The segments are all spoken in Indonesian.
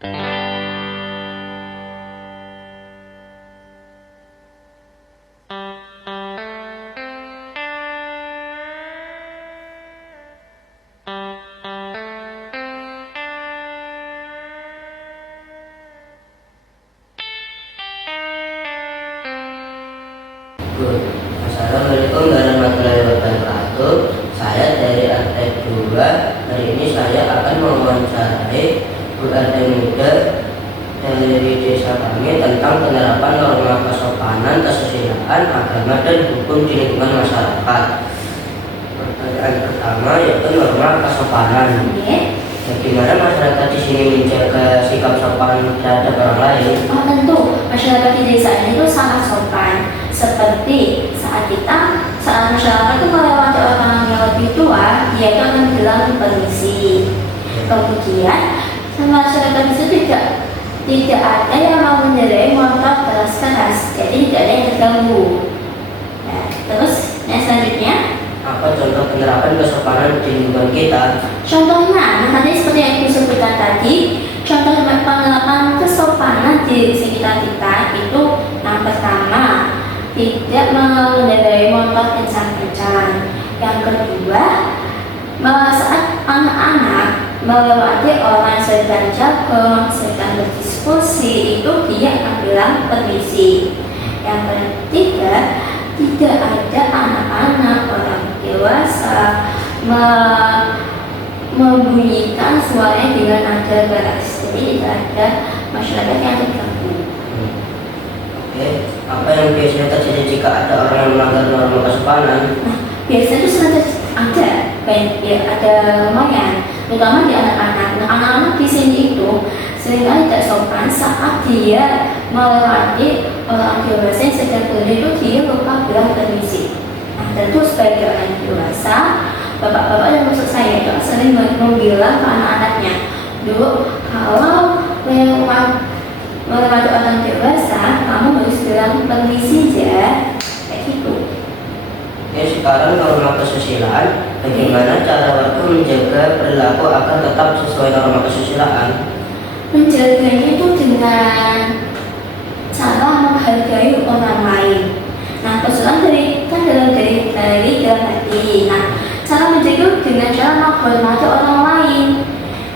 Assalamualaikum warahmatullahi wabarakatuh. Saya dari RT 2. Hari ini saya akan mewawancarai Bu RT muda dari desa kami tentang penerapan norma kesopanan, kesusilaan, agama, dan hukum di lingkungan masyarakat. Pertanyaan pertama yaitu norma kesopanan. Bagaimana masyarakat di sini menjaga sikap sopan terhadap orang lain? Oh tentu, masyarakat di desa ini itu sangat sopan. Seperti saat masyarakat itu melewati orang yang lebih tua, dia itu akan bilang permisi. Kemudian masyarakat di situ tidak ada yang mau mengendarai motor keras-keras, jadi tidak ada yang terganggu. Nah, terus yang selanjutnya, apa contoh penerapan kesopanan di lingkungan kita? contohnya, tadi seperti yang ibu sebutkan tadi, contoh penerapan kesopanan di sekitar kita itu yang pertama, tidak mengendarai motor kencang-kencang. Yang kedua, saat anak-anak melewati orang sedang jaga, sedang berdiskusi, itu dia akan bilang permisi. Yang ketiga, tidak ada anak-anak, orang dewasa membunyikan suaranya dengan nada keras. Jadi tidak ada masyarakat yang terganggu. Apa yang biasanya terjadi jika ada orang yang melanggar norma kesopanan? Nah, biasanya itu sengaja ada lumayan, terutama di anak-anak. Nah, anak-anak di sini itu seringkali tidak sopan saat dia melewati orang dewasa yang sedang berdiri, itu dia lupa bilang permisi. Nah, tentu sebagai orang dewasa, bapak-bapak yang maksud saya itu sering membilang ke anak-anaknya, dulu kalau melewati orang dewasa, kamu harus bilang permisi ya, kayak gitu. Sekarang norma kesusilaan, bagaimana cara warga menjaga perilaku agar tetap sesuai norma kesusilaan? Menjaganya itu dengan cara menghargai orang lain. Nah, kesusilaan dari dalam hati. Nah, cara menjaga dengan cara menghormati orang lain.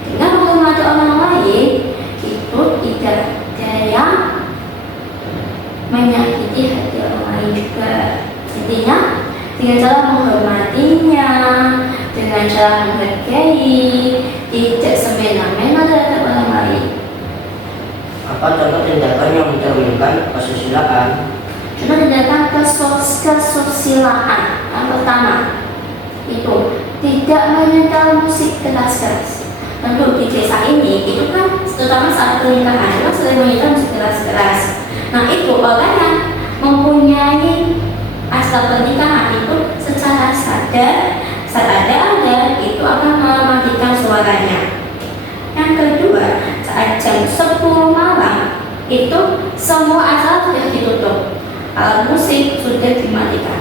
Dengan menghormati orang lain itu tidak ada yang menyakiti hati orang lain juga. Intinya dengan cara menghormatinya, dengan cara menghargai, tidak semena-mena terhadap orang lain. Apa contoh tindakan yang mencerminkan kesusilaan? Contoh tindakan kesusilaan yang pertama itu tidak menyetel musik keras-keras. Tentu di desa ini itu kan terutama saat pernikahan itu sering menyetel musik keras-keras. Nah, itu orang yang mempunyai akta pernikahan itu secara sadar itu akan mematikan suaranya. Yang kedua, saat jam 10 malam itu semua acara sudah ditutup, alat musik sudah dimatikan.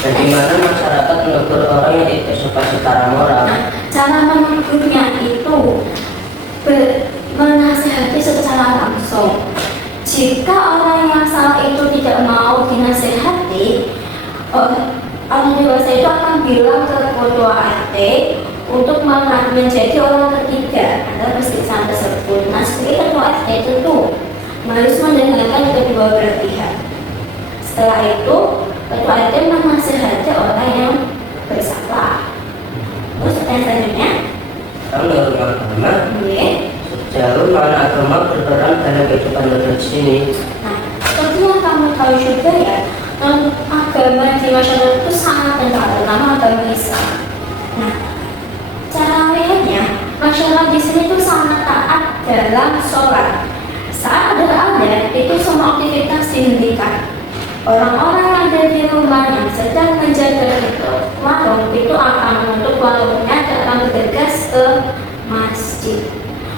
Bagaimana masyarakat menegur orang yang tidak sopan secara moral? Nah, cara menegurnya itu menasihati secara langsung. Jika orang yang salah itu tidak mau dinasihati, orang dewasa itu akan bilang ke ketua RT untuk menjadi orang ketiga adalah perselisihan tersebut. Nah, sebagai ketua RT tentu harus mendengarkan kedua belah pihak. Setelah itu, ketua RT menasihati orang yang bersalah. Terus yang selanjutnya, Menurut agama, sejauh mana agama berperan dalam kehidupan warga di sini? nah, seperti yang kamu tahu juga ya, agama di masyarakat itu sangat kental, terutama agama Islam. Nah, cara melihatnya, masyarakat di sini itu sangat taat dalam sholat. Saat ada azan, itu semua aktivitas dihentikan. Orang-orang yang ada di rumah yang sedang menjaga warung itu akan menutup warungnya dan akan bergegas ke masjid.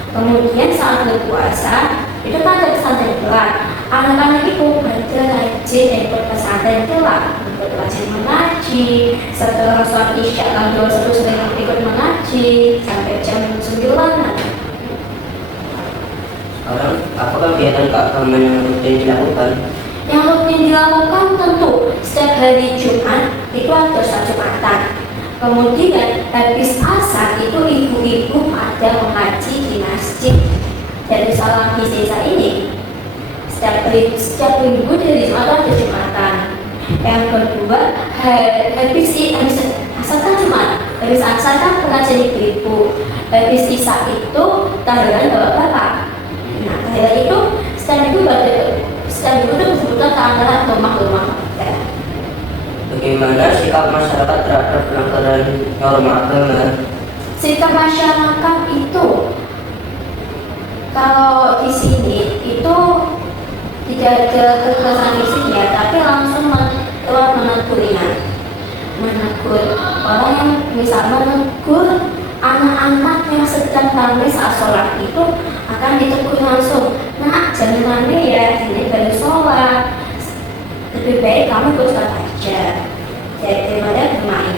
Kemudian saat berpuasa itu kan ada pesantren kelak. Anak-anak itu pada rajin ikut pesantren kelak, ikut rajin mengaji. Setelah sholat isya tanggal 21 sering ikut mengaji. Apa kegiatan keagamaan yang rutin dilakukan? Yang rutin dilakukan tentu setiap hari Jumat itu ada sholat Jumatan. Kemudian habis asar itu ibu-ibu pada mengaji di masjid Darussalam di desa ini. Setiap minggu dari Jumat ada Jumatan. Yang kedua, habis asar kan Jumat, habis asar kan pengajian ibu-ibu, habis isya itu tahlilan bapak-bapak. Nah, tahlilan itu setiap minggu itu disebutkan ke antara rumah-rumah. Bagaimana sikap masyarakat terhadap pelanggaran norma agama? Sikap masyarakat itu kalau di sini itu tidak ada kekerasan fisik ya, tapi langsung menegurnya. Menegur orang yang bisa menegur anak-anak yang sedang nangis saat sholat itu akan ditegur langsung. Nah, jangan nangis ya, ini baru sholat. Lebih baik kamu ikut sholat aja daripada bermain.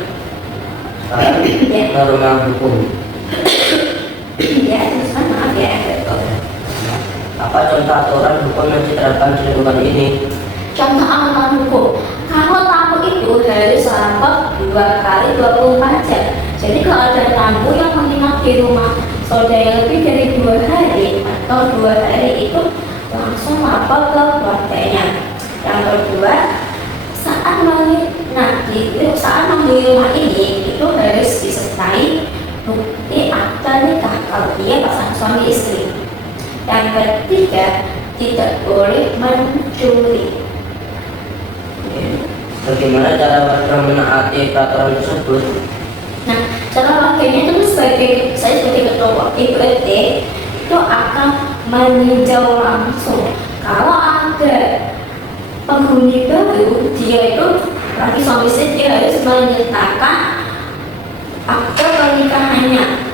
Norma hukum. Ya, terus maaf ya. Apa contoh aturan hukum yang diterapkan di lingkungan ini? Contoh aturan hukum, kalau tamu itu harus sarapan 2 kali 24 jam. Jadi kalau ada tamu yang menginap di rumah saudara lebih dari 2 hari atau 2 hari itu langsung lapor ke keluarganya. Yang kedua, saat membeli rumah ini itu harus disertai bukti akta nikah kalau dia pasangan suami istri. Yang ketiga, tidak boleh mencuri. Bagaimana cara warga menaati peraturan tersebut? Nah, cara wakilnya itu saya sebagai ketua IPRT itu akan meninjau langsung. Kalau ada penghuni baru, dia itu lagi suami istri, dia harus menyertakan akte pernikahannya,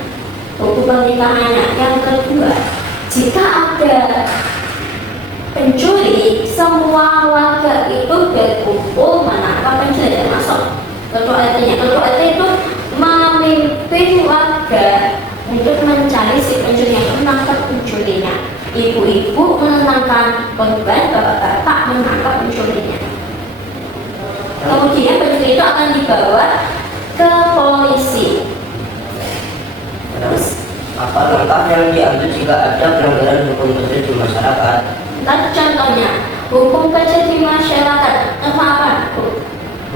buku pernikahannya. Yang kedua, jika ada pencuri, semua warga itu berkumpul menangkap pencuri, termasuk ketua RT-nya. Ketua RT itu memimpin warga untuk mencari si pencuri yang menangkap pencurinya. Ibu-ibu menenangkan korban, bapak-bapak menangkap pencurinya. Kemudian pencuri itu akan dibawa ke polisi. Terus, apa langkah yang diambil jika ada pelanggaran hukum kecil di masyarakat? Dan contohnya, hukum kecil di masyarakat, apa?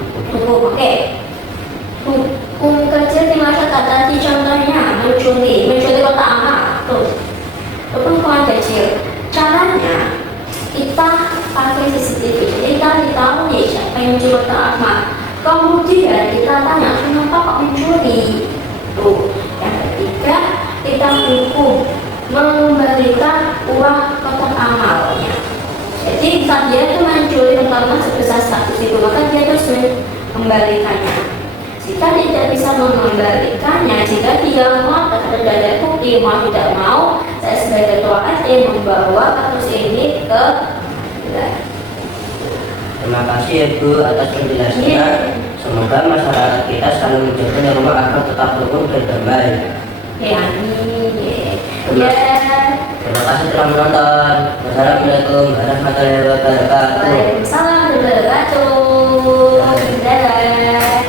Hukum, oke. Hukum kecil di masyarakat tadi contohnya mencuri kotak amal, tuh. Hukum kecil. Caranya kita pakai CCTV, jadi kita tahu nih siapa yang mencuri kotak amal. Kemudian kita tanya kenapa kok mencuri. Tuh. Yang ketiga, kita hukum mengembalikan uang kotak amalnya. Jadi saat dia itu mencuri kotak amal sebesar 100.000, maka dia harus mengembalikannya. Jika tidak bisa mengembalikannya, jika dia mau tidak ada bukti, mau tidak mau, saya sebagai ketua RT membawa kasus ini ke Terima kasih ya Bu atas penjelasannya. Semoga masyarakat kita selalu menjaga rumah agar tetap rukun dan damai. Ya, Terima kasih telah menonton. Wassalamualaikum warahmatullahi wabarakatuh. Waalaikumsalam warahmatullahi wabarakatuh. Dadah.